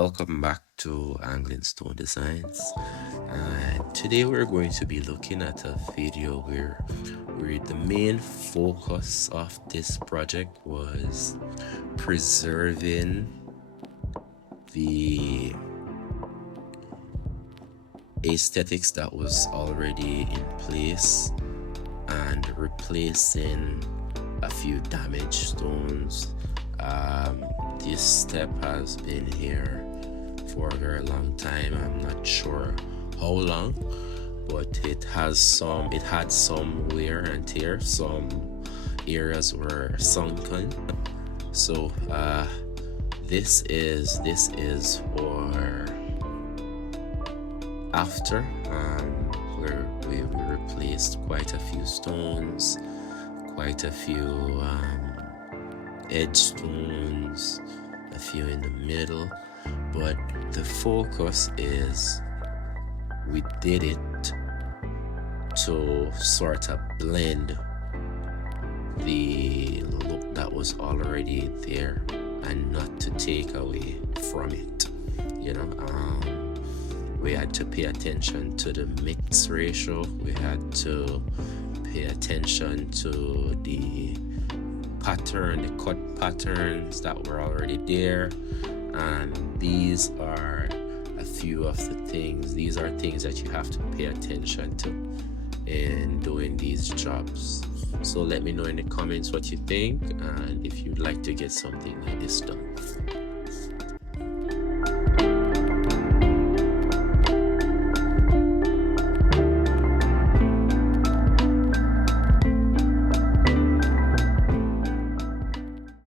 Welcome back to Anglin Stone Designs. And today we're going to be looking at a video where the main focus of this project was preserving the aesthetics that was already in place and replacing a few damaged stones. This step has been here for a very long time. I'm not sure how long, but it had some wear and tear. Some areas were sunken. So this is for after where we replaced quite a few stones, quite a few edge stones, a few in the middle, but the focus is we did it to sort of blend the look that was already there and not to take away from it. We had to pay attention to the mix ratio. We had to pay attention to the pattern, the cut patterns that were already there, and these are a few of the things. These are things that you have to pay attention to in doing these jobs. So let me know in the comments what you think and if you'd like to get something like this done.